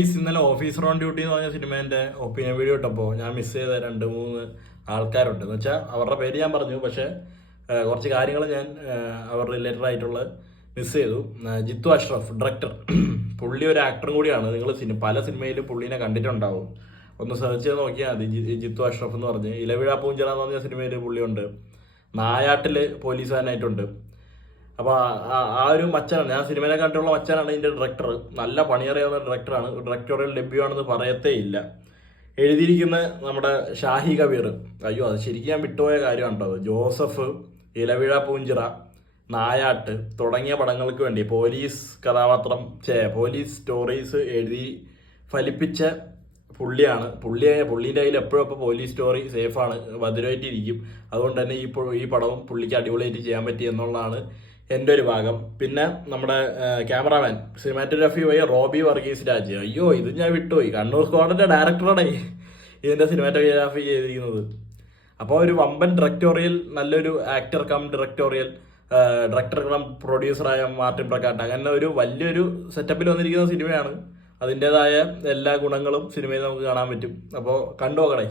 ഇന്നലെ officer on duty എന്ന് പറഞ്ഞ സിനിമേന്റെ ഒപ്പീനിയൻ വീഡിയോ ഇട്ടപ്പോൾ ഞാൻ മിസ് ചെയ്ത 2-3 ആൾക്കാരുണ്ട്. എന്ന് വെച്ചാൽ അവരുടെ പേര് ഞാൻ പറഞ്ഞു, പക്ഷെ കുറച്ച് കാര്യങ്ങൾ ഞാൻ അവർ റിലേറ്റഡ് ആയിട്ടുള്ള മിസ് ചെയ്തു. ജിത്തു അഷ്റഫ് ഡയറക്ടർ, പുള്ളി ഒരു ആക്ടറും കൂടിയാണ്. നിങ്ങൾ പല സിനിമയിലും പുള്ളിനെ കണ്ടിട്ടുണ്ടാവും, ഒന്ന് സെർച്ച് ചെയ്ത് നോക്കിയാൽ മതി. ജിത്തു അഷ്റഫ് എന്ന് പറഞ്ഞ് ഇലവിഴ പൂഞ്ചിറ എന്ന് പറഞ്ഞ സിനിമയിൽ പുള്ളിയുണ്ട്. നായാട്ടിൽ പോലീസുകാരനായിട്ടുണ്ട്. അപ്പോൾ ആ ഒരു മച്ചാനാണ്, ഞാൻ സിനിമയെ കണ്ടുള്ള മച്ചാനാണ് ഇതിന്റെ ഡയറക്ടർ. നല്ല പണിയറിയാവുന്ന ഡയറക്ടറാണ്. ഡയറക്ടോറിയൽ ഡെബ്യൂആണെന്ന് പറയത്തേ ഇല്ല. എഴുതിയിരിക്കുന്ന നമ്മുടെ ഷാഹി കബീർ. അയ്യോ, അത് ശരിക്കും ഞാൻ വിട്ടുപോയ കാര്യമാണ് കേട്ടോ. ജോസഫ്, ഇലവിഴ പൂഞ്ചിറ, നായാട്ട് തുടങ്ങിയ പടങ്ങൾക്ക് വേണ്ടി പോലീസ് കഥാപാത്രം പോലീസ് സ്റ്റോറീസ് എഴുതി ഫലിപ്പിച്ച പുള്ളിയാണ്. പുള്ളീൻ്റെ കയ്യിൽ എപ്പോഴും ഇപ്പോൾ പോലീസ് സ്റ്റോറി സേഫാണ്, ഭദ്രമായിട്ടിരിക്കും. അതുകൊണ്ട് തന്നെ ഈ പടവും പുള്ളിക്ക് അടിപൊളിയായിട്ട് ചെയ്യാൻ പറ്റി എന്നുള്ളതാണ് എൻ്റെ ഒരു ഭാഗം. പിന്നെ നമ്മുടെ ക്യാമറാമാൻ സിനിമാറ്റോഗ്രാഫി പോയ റോബി വർഗീസ് രാജ്. അയ്യോ, ഇത് ഞാൻ വിട്ടുപോയി. കണ്ണൂർ സ്ക്വാഡിന്റെ ഡയറക്ടറാണ് ഇതിന്റെ സിനിമാറ്റോഗ്രാഫി ചെയ്തിരിക്കുന്നത്. അപ്പോൾ ഒരു വമ്പൻ ഡയറക്ടോറിയൽ, നല്ലൊരു ആക്ടർ കം ഡയറക്ടർ കം പ്രൊഡ്യൂസറായ മാർട്ടിൻ പ്രക്കാട്ട്, അങ്ങനെ ഒരു വലിയൊരു സെറ്റപ്പിൽ വന്നിരിക്കുന്ന സിനിമയാണ്. അതിൻ്റെതായ എല്ലാ ഗുണങ്ങളും സിനിമയിൽ നമുക്ക് കാണാൻ പറ്റും. അപ്പോൾ കണ്ടു നോക്കണേ.